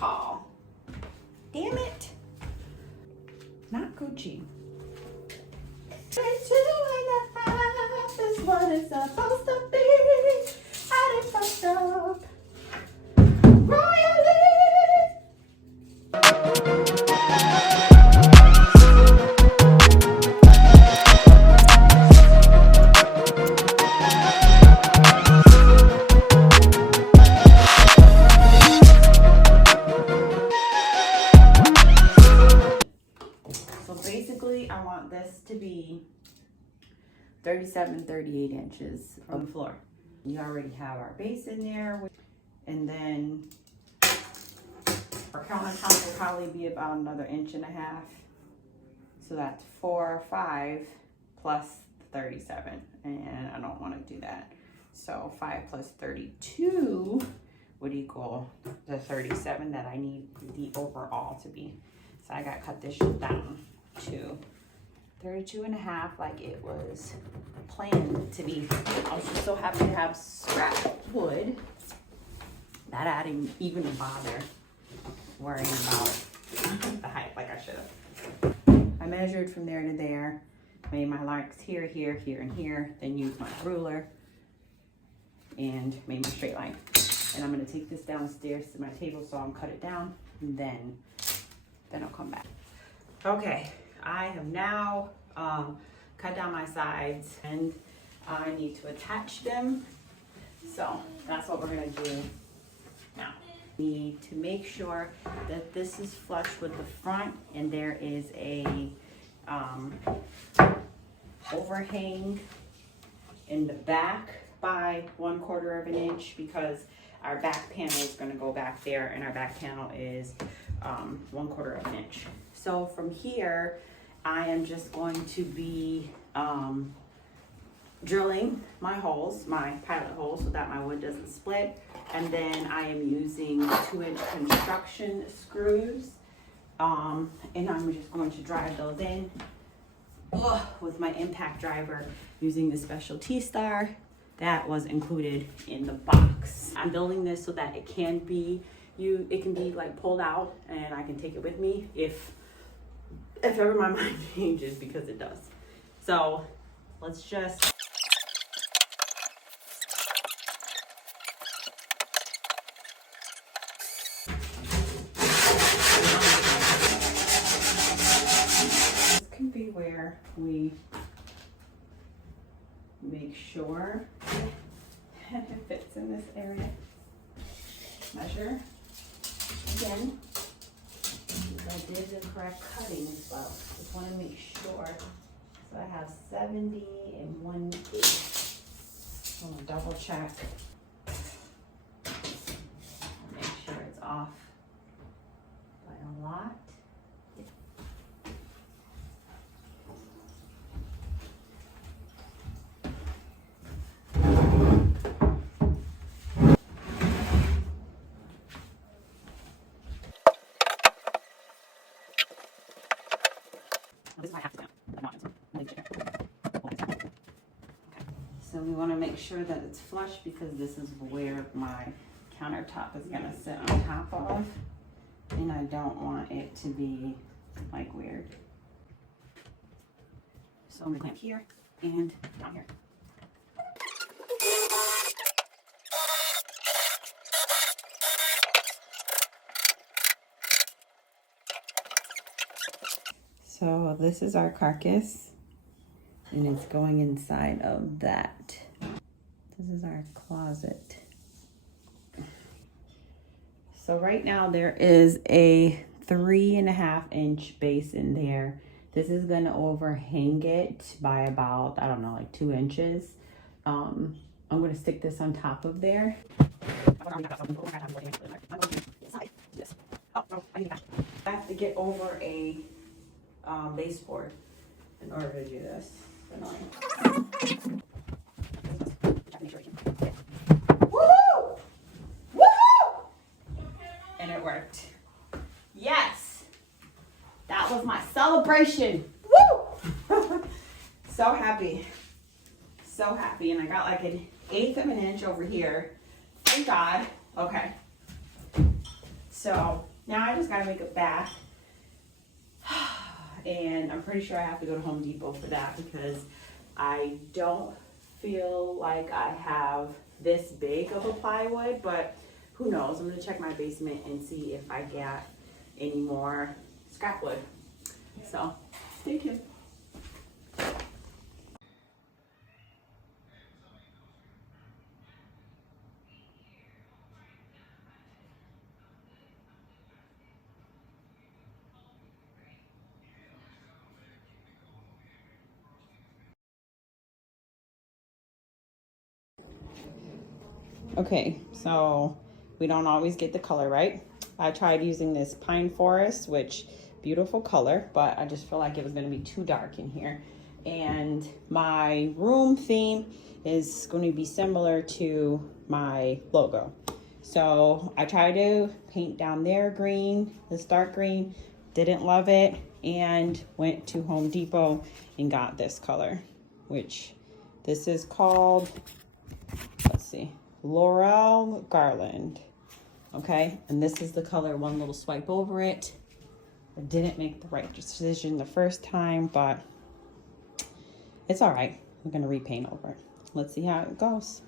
tall. Damn it. Not Gucci. 2.5 is what it's supposed to be. I done fucked up royally. So basically, I want this to be 37-38 inches from the floor. We already have our base in there, and then our countertop will probably be about another 1.5 inches. So that's 4 or 5 plus 37, and I don't want to do that. So 5 plus 32 would equal the 37 that I need the overall to be. So I got to cut this shit down to 32.5 like it was planned to be. I was just so happy to have scrap wood that I didn't even bother worrying about the height like I should have. I measured from there to there, made my marks here, here, here, and here, then used my ruler and made my straight line. And I'm gonna take this downstairs to my table so I'll cut it down, and then I'll come back. Okay, I have now cut down my sides and I need to attach them. So that's what we're gonna do now. Need to make sure that this is flush with the front and there is a overhang in the back by 1/4 of an inch, because our back panel is going to go back there and our back panel is 1/4 of an inch. So from here, I am just going to be drilling my holes, my pilot holes, so that my wood doesn't split. And then I am using 2-inch construction screws. And I'm just going to drive those in with my impact driver using the special T-Star that was included in the box. I'm building this so that it can be like pulled out and I can take it with me if ever my mind changes, because it does. So let's just where we make sure that it fits in this area. Measure again, because I did the correct cutting as well. Just want to make sure. So I have 70 and 1/8. I'm gonna double check. Make sure it's off by a lot. This is what I have to do. So we want to make sure that it's flush, because this is where my countertop is going to sit on top of, and I don't want it to be like weird. So I'm going to clamp here and down here. So this is our carcass, and it's going inside of that. This is our closet. So right now there is a 3.5 inch base in there. This is gonna overhang it by about, I don't know, like 2 inches. I'm gonna stick this on top of there. I have to get over a baseboard in order to do this. Woo! Woo! And it worked. Yes! That was my celebration. Woo! So happy. So happy. And I got like 1/8 of an inch over here. Thank God. Okay. So now I just gotta make a back. And I'm pretty sure I have to go to Home Depot for that because I don't feel like I have this big of a plywood, but who knows? I'm gonna check my basement and see if I got any more scrap wood. So stay tuned. Okay, so we don't always get the color right. I tried using this Pine Forest, which beautiful color, but I just feel like it was gonna be too dark in here. And my room theme is going to be similar to my logo. So I tried to paint down there green, this dark green, didn't love it, and went to Home Depot and got this color, which this is called, let's see, Laurel Garland. Okay, and this is the color. One little swipe over it. I didn't make the right decision the first time, but it's all right. I'm gonna repaint over it. Let's see how it goes.